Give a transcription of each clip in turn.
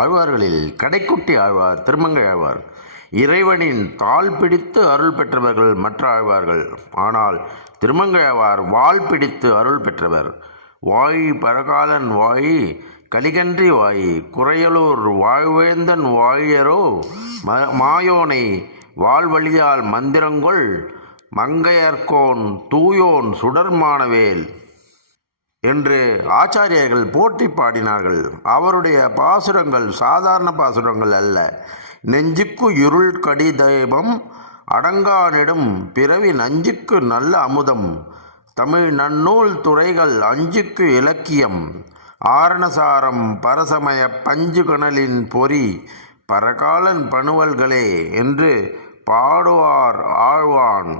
ஆழ்வார்களில் கடைக்குட்டி ஆழ்வார் திருமங்கை ஆழ்வார். இறைவனின் தாள் பிடித்து அருள் பெற்றவர்கள் மற்ற ஆழ்வார்கள். ஆனால் திருமங்கை ஆழ்வார் வாள் பிடித்து அருள் பெற்றவர். வாய் பரகாலன் வாய் கலிகன்றி வாயி குறையலூர் வாழ்வேந்தன் வாழியரோ ம மாயோனை வாழ்வழியால் மந்திரங்கொள் மங்கையர்கோன் தூயோன் சுடர்மானவேல். என்று ஆச்சாரியர்கள் போற்றி பாடினார்கள். அவருடைய பாசுரங்கள் சாதாரண பாசுரங்கள் அல்ல. நெஞ்சுக்கு இருள் கடி தெய்வம் அடங்கானிடும் பிறவி நஞ்சுக்கு நல்ல அமுதம். தமிழ் நன்னூல் துறைகள் அஞ்சுக்கு இலக்கியம். ஆரணசாரம் பரசமய பஞ்சு கணலின் பொறி பரகாலன் பணுவல்களே என்று பாடுவார் ஆழ்வான்.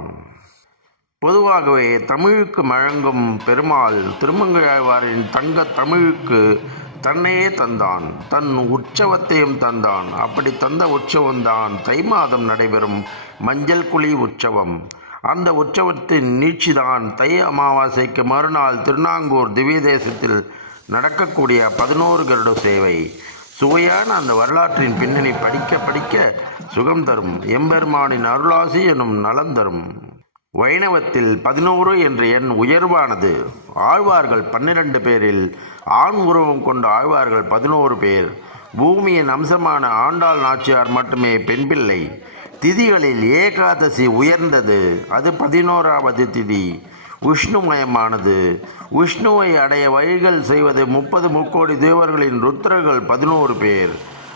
பொதுவாகவே தமிழுக்கு வழங்கும் பெருமாள் திருமங்கையாழ்வாரின் தங்க தமிழுக்கு தன்னையே தந்தான். தன் உற்சவத்தையும் தந்தான். அப்படி தந்த உற்சவம்தான் தை மாதம் நடைபெறும் மஞ்சள் குழி உற்சவம். அந்த உற்சவத்தின் நீட்சிதான் தை அமாவாசைக்கு மறுநாள் திருநாங்கூர் திவ்ய தேசத்தில் நடக்கக்கூடிய பதினோரு கருட சேவை. சுவையான அந்த வரலாற்றின் பின்னணி படிக்க படிக்க சுகம் தரும். எம்பெருமானின் அருளாசி எனும் நலம் தரும். வைணவத்தில் பதினோரு என்ற எண் உயர்வானது. ஆழ்வார்கள் பன்னிரண்டு பேரில் ஆண் உருவம் கொண்ட ஆழ்வார்கள் பதினோரு பேர். பூமியின் அம்சமான ஆண்டாள் நாச்சியார் மட்டுமே பெண் பிள்ளை. திதிகளில் ஏகாதசி உயர்ந்தது. அது பதினோராவது திதி. விஷ்ணுமயமானது விஷ்ணுவை அடைய வழிகள் செய்வது முப்பது முக்கோடி தேவர்களின் ருத்ரர்கள் பதினோரு பேர்.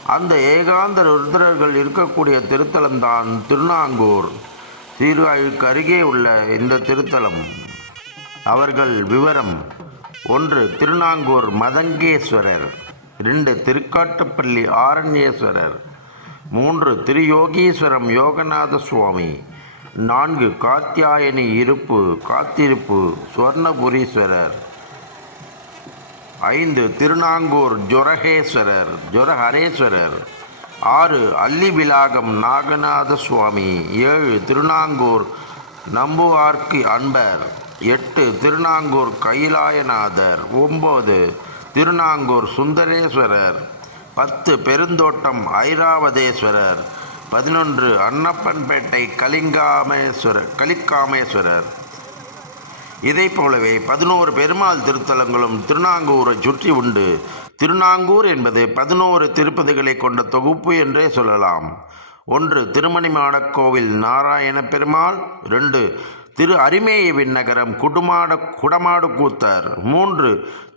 அந்த ஏகாந்த ருத்ரர்கள் இருக்கக்கூடிய திருத்தலம்தான் திருநாங்கூர். சீர்காழிக்கு அருகே உள்ள இந்த திருத்தலம். அவர்கள் விவரம் ஒன்று திருநாங்கூர் மதங்கேஸ்வரர் ரெண்டு திருக்காட்டுப்பள்ளி ஆரண்யேஸ்வரர் மூன்று திருயோகீஸ்வரம் யோகநாத சுவாமி நான்கு காத்தியாயனி இருப்பு காத்திருப்பு சுவர்ணபுரீஸ்வரர் ஐந்து திருநாங்கூர் ஜொரகேஸ்வரர் ஜொரஹரேஸ்வரர் ஆறு அல்லிவிலாகம் நாகநாத சுவாமி. ஏழு திருநாங்கூர் நம்புவார்க்கு அன்பர். எட்டு திருநாங்கூர் கைலாயநாதர். ஒம்பது திருநாங்கூர் சுந்தரேஸ்வரர். பத்து பெருந்தோட்டம் ஐராவதேஸ்வரர். பதினொன்று அன்னப்பன்பேட்டை கலிங்காமேஸ்வரர் கலிக்காமேஸ்வரர். இதை போலவே பதினோரு பெருமாள் திருத்தலங்களும் திருநாங்கூரை சுற்றி உண்டு. திருநாங்கூர் என்பது பதினோரு திருப்பதிகளை கொண்ட தொகுப்பு என்றே சொல்லலாம். ஒன்று திருமணிமாடக் கோவில் நாராயண பெருமாள் ரெண்டு திரு அரிமேய விண்ணகரம் குடுமாட குடமாடு கூத்தர் மூன்று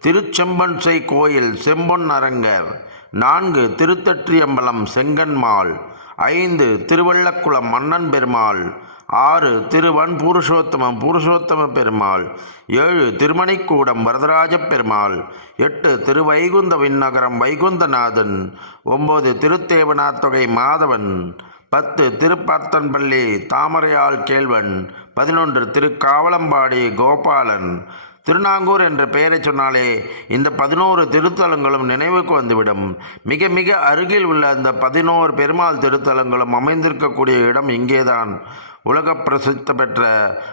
திருச்செம்பன்சை கோயில் செம்பொன் அரங்கர் நான்கு திருத்தற்றியம்பலம் செங்கன்மாள் ஐந்து திருவள்ளக்குளம் மன்னன் பெருமாள் ஆறு திருவன் புருஷோத்தமம் புருஷோத்தம பெருமாள். ஏழு திருமணிக்கூடம் வரதராஜ பெருமாள். எட்டு திருவைகுந்த விண்ணகரம் வைகுந்தநாதன். ஒம்பது திருத்தேவனாத்தொகை மாதவன். பத்து திருப்பத்தன்பள்ளி தாமரையாள் கேழ்வன் பதினொன்று திருக்காவலம்பாடி கோபாலன். திருநாங்கூர் என்ற பெயரை சொன்னாலே இந்த பதினோரு திருத்தலங்களும் நினைவுக்கு வந்துவிடும். மிக மிக அருகில் உள்ள அந்த பதினோரு பெருமாள் திருத்தலங்களும் அமைந்திருக்கக்கூடிய இடம் இங்கேதான். உலக பிரசித்தி பெற்ற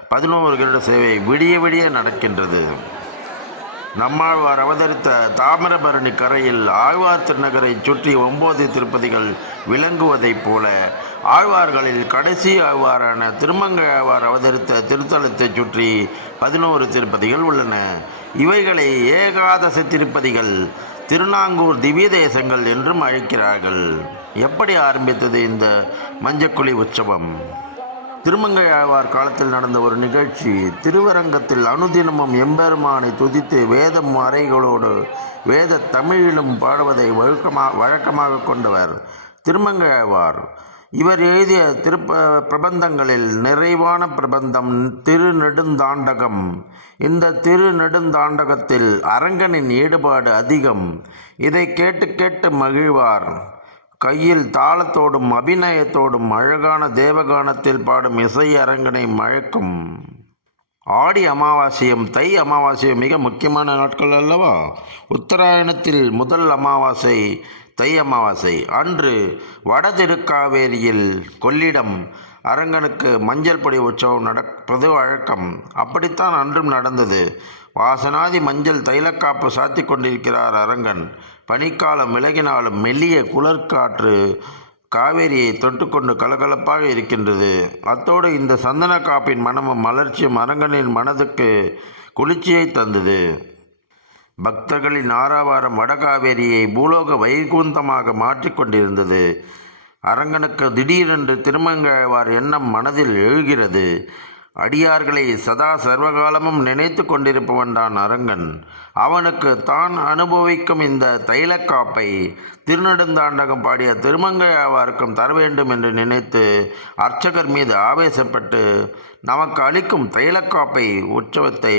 பதினோரு கருட சேவை விடிய விடிய நடக்கின்றது. நம்மாழ்வார் அவதரித்த தாமிரபரணி கரையில் ஆழ்வார் திருநகரை சுற்றி ஒன்பது திருப்பதிகள் விளங்குவதைப் போல ஆழ்வார்களில் கடைசி ஆழ்வாரான திருமங்கை ஆழ்வார் அவதரித்த திருத்தலத்தைச் சுற்றி பதினோரு திருப்பதிகள் உள்ளன. இவைகளை ஏகாதச திருப்பதிகள் திருநாங்கூர் திவ்ய தேசங்கள் என்றும் அழைக்கிறார்கள். எப்படி ஆரம்பித்தது இந்த மஞ்சக்குழி உற்சவம்? திருமங்கை ஆழ்வார் காலத்தில் நடந்த ஒரு நிகழ்ச்சி திருவரங்கத்தில் அனுதினமும் எம்பெருமானை துதித்து வேதம் அறைகளோடு வேத தமிழிலும் பாடுவதை வழக்கமாக வழக்கமாக கொண்டவர் திருமங்கை ஆழ்வார் இவர் எழுதிய திருப்ப பிரபந்தங்களில் நிறைவான பிரபந்தம் திருநெடுந்தாண்டகம். இந்த திருநெடுந்தாண்டகத்தில் அரங்கனின் ஈடுபாடு அதிகம். இதை கேட்டு கேட்டு மகிழ்வார். கையில் தாளத்தோடும் அபிநயத்தோடும் அழகான தேவகானத்தில் பாடும் இசை அரங்கனை மழக்கும் ஆடி அமாவாசையும் தை அமாவாசையும் மிக முக்கியமான நாட்கள் அல்லவா? உத்தராயணத்தில் முதல் அமாவாசை தை அமாவாசை. அன்று வட திருக்காவேரியில் கொள்ளிடம் அரங்கனுக்கு மஞ்சள் பொடி உற்சவம் நடப்பது வழக்கம். அப்படித்தான் அன்றும் நடந்தது. வாசனாதி மஞ்சள் தைலக்காப்பு சாத்தி கொண்டிருக்கிறார் அரங்கன். பனிக்காலம் விலகினாலும் மெல்லிய குளர்காற்று காவேரியை தொட்டுக்கொண்டு கலகலப்பாக இருக்கின்றது. அத்தோடு இந்த சந்தன காப்பின் மனமும் மலர்ச்சியும் அரங்கனின் மனதுக்கு குளிர்ச்சியை தந்தது. பக்தர்களின் ஆறாவாரம் வடகாவேரியை பூலோக வைகுந்தமாக மாற்றிக்கொண்டிருந்தது அரங்கனுக்கு திடீரென்று திருமங்கையாழ்வார் எண்ணம் மனதில் எழுகிறது. அடியார்களை சதா சர்வகாலமும் நினைத்து கொண்டிருப்பவன் தான் அரங்கன். அவனுக்கு தான் அனுபவிக்கும் இந்த தைலக்காப்பை திருநெடுந்தாண்டகம் பாடிய திருமங்கையாவாருக்கும் தர வேண்டும் என்று நினைத்து அர்ச்சகர் மீது ஆவேசப்பட்டு நமக்கு அளிக்கும் தைலக்காப்பை உற்சவத்தை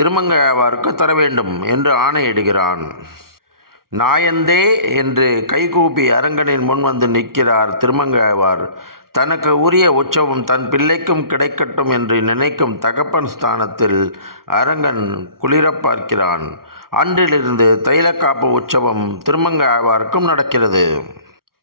திருமங்கையாவாருக்கு தர வேண்டும் என்று ஆணையிடுகிறான். நாயந்தே என்று கைகூப்பி அரங்கனின் முன் வந்து நிற்கிறார் திருமங்கையாவார் தனக்கு உரிய உற்சவம் தன் பிள்ளைக்கும் கிடைக்கட்டும் என்று நினைக்கும் தகப்பன் ஸ்தானத்தில் அரங்கன் குளிரப் பார்க்கிறான். அன்றிலிருந்து தைலக்காப்பு உற்சவம் திருமங்கையாழ்வாருக்கும் நடக்கிறது.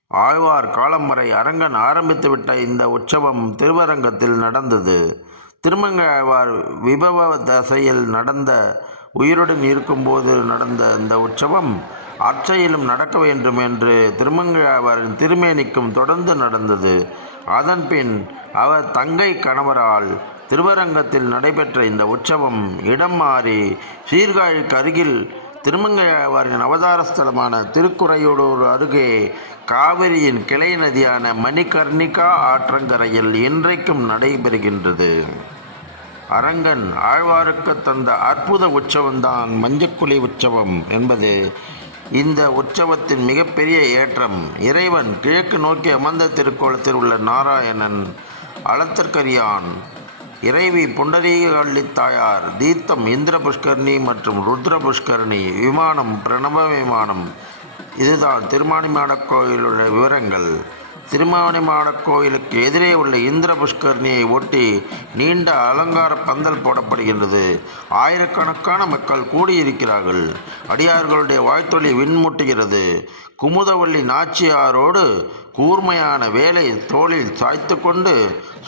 ஆழ்வார் காலம் வரை அரங்கன் ஆரம்பித்துவிட்ட இந்த உற்சவம் திருவரங்கத்தில் நடந்தது. திருமங்கையாழ்வார் விபவ தசையில் நடந்த உயிருடன் இருக்கும்போது நடந்த இந்த உற்சவம் அர்ச்சையிலும் நடக்க வேண்டும் என்று திருமங்கையாழ்வாரின் திருமேனிக்கும் தொடர்ந்து நடந்தது. அதன்பின் அவர் தங்கை கணவரால் திருவரங்கத்தில் நடைபெற்ற இந்த உற்சவம் இடம் மாறி சீர்காழிக்கு அருகில் திருமங்கையாழ்வாரின் அவதாரஸ்தலமான திருக்குறையூடூர் அருகே காவிரியின் கிளை நதியான மணிகர்ணிகா ஆற்றங்கரையில் இன்றைக்கும் நடைபெறுகின்றது. அரங்கன் ஆழ்வாருக்கு தந்த அற்புத உற்சவம்தான் மஞ்சக்குழி உற்சவம் என்பது இந்த உற்சவத்தின் மிகப்பெரிய ஏற்றம் இறைவன் கிழக்கு நோக்கி அமர்ந்த திருக்கோலத்தில் உள்ள நாராயணன் அளத்தற்கரியான் இறைவி புண்டரீகள்ளி தாயார் தீர்த்தம் இந்திர புஷ்கரணி மற்றும் ருத்ர புஷ்கரணி விமானம் பிரணவ விமானம். இதுதான் திருமாணிமாடக் கோயிலுள்ள விவரங்கள். திருமாவணிமாடக் கோயிலுக்கு எதிரே உள்ள இந்திர புஷ்கரணியை ஒட்டி நீண்ட அலங்கார பந்தல் போடப்படுகின்றது. ஆயிரக்கணக்கான மக்கள் கூடியிருக்கிறார்கள். அடியார்களுடைய வாய்த்தொழி விண்முட்டுகிறது. குமுதவள்ளி நாச்சியாரோடு கூர்மையான வேலை தோளில் சாய்த்து கொண்டு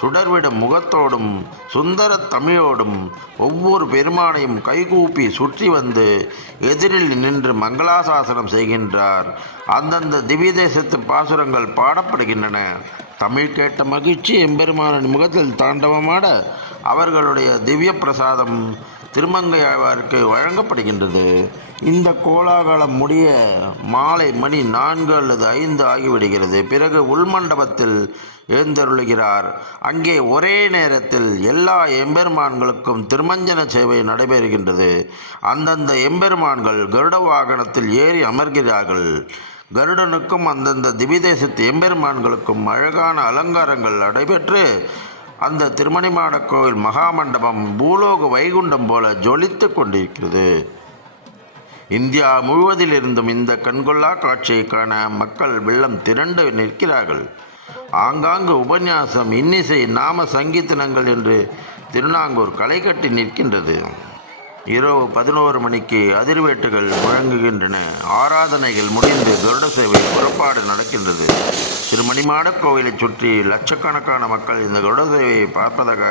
சுடர்விடும் முகத்தோடும் சுந்தர தமிழோடும் ஒவ்வொரு பெருமானையும் கைகூப்பி சுற்றி வந்து எதிரில் நின்று மங்களாசாசனம் செய்கின்றார். அந்தந்த திவ்ய தேசத்து பாசுரங்கள் பாடப்படுகின்றன. தமிழ் கேட்ட மகிழ்ச்சி எம்பெருமானின் முகத்தில் தாண்டவமாட அவர்களுடைய திவ்ய பிரசாதம் திருமங்கையாழ்வாருக்கு வழங்கப்படுகின்றது. இந்த கோலாகலம் முடிய மாலை மணி நான்கு அல்லது ஐந்து ஆகிவிடுகிறது. பிறகு உள்மண்டபத்தில் எழுந்தருளுகிறார். அங்கே ஒரே நேரத்தில் எல்லா எம்பெருமான்களுக்கும் திருமஞ்சன சேவை நடைபெறுகின்றது. அந்தந்த எம்பெருமான்கள் கருட வாகனத்தில் ஏறி அமர்கிறார்கள். கருடனுக்கும் அந்தந்த திவிதேசத்து எம்பெருமான்களுக்கும் அழகான அலங்காரங்கள் நடைபெற்று அந்த திருமணிமாட கோவில் மகாமண்டபம் பூலோக வைகுண்டம் போல ஜொலித்து கொண்டிருக்கிறது. இந்தியா முழுவதிலிருந்தும் இந்த கண்கொள்ளா காட்சியை காண மக்கள் வெள்ளம் திரண்டு நிற்கிறார்கள். ஆங்காங்கு உபன்யாசம் இன்னிசை நாம சங்கீதனங்கள் என்று திருநாங்கூர் களை கட்டி நிற்கின்றது. இரவு பதினோரு மணிக்கு அதிர்வேட்டுகள் முழங்குகின்றன. ஆராதனைகள் முடிந்து கருட சேவை புறப்பாடு நடக்கின்றது. திருமணிமாடக் கோவிலை சுற்றி லட்சக்கணக்கான மக்கள் இந்த கருட சேவையை பார்ப்பதாக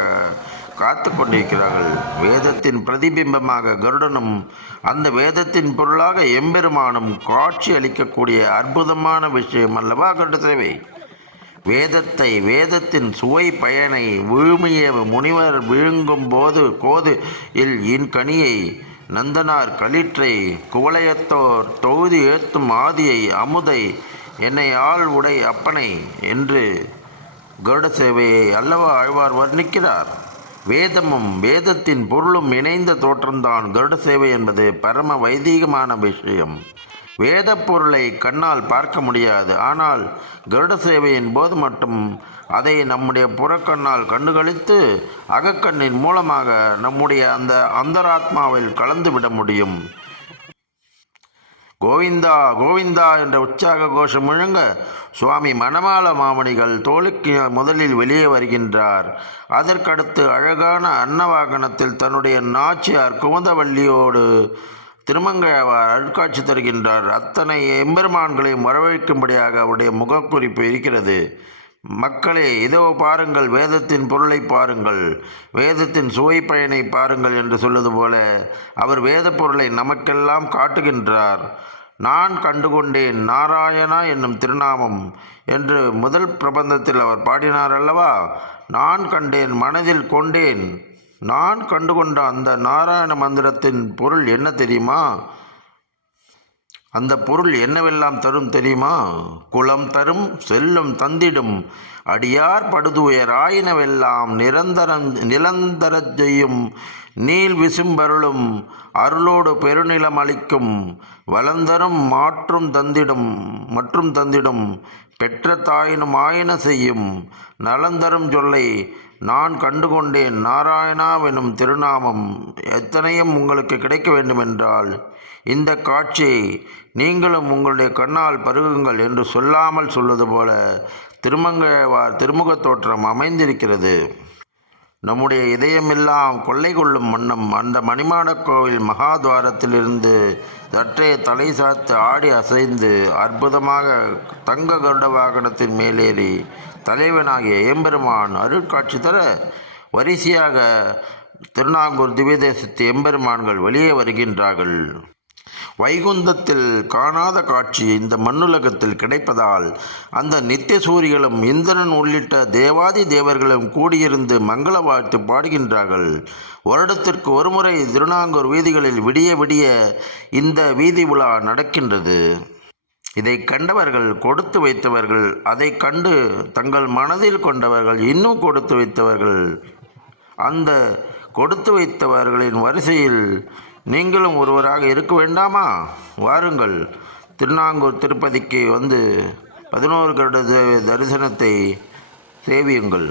காத்து கொண்டிருக்கிறார்கள் வேதத்தின் பிரதிபிம்பமாக கருடனும் அந்த வேதத்தின் பொருளாக எம்பெருமானும் காட்சி அளிக்கக்கூடிய அற்புதமான விஷயம் அல்லவா கருட சேவை? வேதத்தை வேதத்தின் சுவை பயனை விழுமிய முனிவர் விழுங்கும் போது கோது இல் இன்கனியை நந்தனார் களிற்றை குவளையத்தோர் தொகுதி ஏத்தும் ஆதியை அமுதை என்னை ஆள் உடை அப்பனை என்று கருட சேவையை அல்லவா ஆழ்வார் வர்ணிக்கிறார். வேதமும் வேதத்தின் பொருளும் இணைந்த தோற்றம்தான் கருட சேவை என்பது பரம வைதீகமான விஷயம். வேத பொருளை கண்ணால் பார்க்க முடியாது. ஆனால் கருட சேவையின் போது மட்டும் அதை நம்முடைய புறக்கண்ணால் கண்டுகளித்து அகக்கண்ணின் மூலமாக நம்முடைய அந்த அந்தராத்மாவில் கலந்துவிட முடியும். கோவிந்தா கோவிந்தா என்ற உற்சாக கோஷம் முழங்க சுவாமி மணமால மாமணிகள் தோலுக்கு முதலில் வெளியே வருகின்றார். அதற்கடுத்து அழகான அன்னவாகனத்தில் தன்னுடைய நாச்சியார் குமுதவள்ளியோடு திருமங்கையாவார் அருட்காட்சி தருகின்றார். அத்தனை எம்பெருமான்களையும் வரவழைக்கும்படியாக அவருடைய முகக்குறிப்பு இருக்கிறது. மக்களே இதோ பாருங்கள் வேதத்தின் பொருளை பாருங்கள் வேதத்தின் சுவை பயனை பாருங்கள் என்று சொல்வது போல அவர் வேத பொருளை நமக்கெல்லாம் காட்டுகின்றார். நான் கண்டுகொண்டேன் நாராயணா என்னும் திருநாமம் என்று முதல் பிரபந்தத்தில் அவர் பாடினார் அல்லவா? நான் கண்டேன் மனதில் கொண்டேன். நான் கண்டுகொண்ட அந்த நாராயண மந்திரத்தின் பொருள் என்ன தெரியுமா? அந்த பொருள் என்னவெல்லாம் தரும் தெரியுமா? குலம் தரும் செல்லும் தந்திடும். அடியார் படுதுயராயினவெல்லாம் நிரந்தரம் நிரந்தரச் செய்யும். நீள் விசும்பருளும் அருளோடு பெருநிலம் அளிக்கும். வளந்தரும் மாற்றும் தந்திடும் மற்றும் தந்திடும். பெற்ற தாயினும் ஆயின செய்யும். நலந்தரும் சொல்லை நான் கண்டுகொண்டேன். நாராயணாவெனும் திருநாமம். எத்தனையும் உங்களுக்கு கிடைக்க வேண்டுமென்றால் இந்த காட்சியை நீங்களும் உங்களுடைய கண்ணால் பருகுங்கள் என்று சொல்லாமல் சொல்வது போல திருமங்கவார் திருமுகத் தோற்றம் அமைந்திருக்கிறது. நம்முடைய இதயமெல்லாம் கொள்ளை கொள்ளும் வண்ணம் அந்த மணிமாடக் கோவில் மகாத்வாரத்திலிருந்து சற்றே தலை சாத்து ஆடி அசைந்து அற்புதமாக தங்க கருட வாகனத்தின் மேலேறி தலைவனாகிய எம்பெருமான் அருட்காட்சி தர வரிசையாக திருநாங்கூர் திவ்யதேசத்து எம்பெருமான்கள் வெளியே வருகின்றார்கள். வைகுந்தத்தில் காணாத காட்சி இந்த மண்ணுலகத்தில் கிடைப்பதால் அந்த நித்திய சூரிகளும் இந்திரன் உள்ளிட்ட தேவாதி தேவர்களும் கூடியிருந்து மங்கள வாழ்த்து பாடுகின்றார்கள். வருடத்திற்கு ஒருமுறை திருநாங்கூர் வீதிகளில் விடிய விடிய இந்த வீதி உலா நடக்கின்றது. இதை கண்டவர்கள் கொடுத்து வைத்தவர்கள் அதை கண்டு தங்கள் மனதில் கொண்டவர்கள் இன்னும் கொடுத்து வைத்தவர்கள். அந்த கொடுத்து வைத்தவர்களின் வரிசையில் நீங்களும் ஒருவராக இருக்க வேண்டாமா? வாருங்கள். திருநாங்கூர் திருப்பதிக்கு வந்து பதினோரு கருட தரிசனத்தை சேவியுங்கள்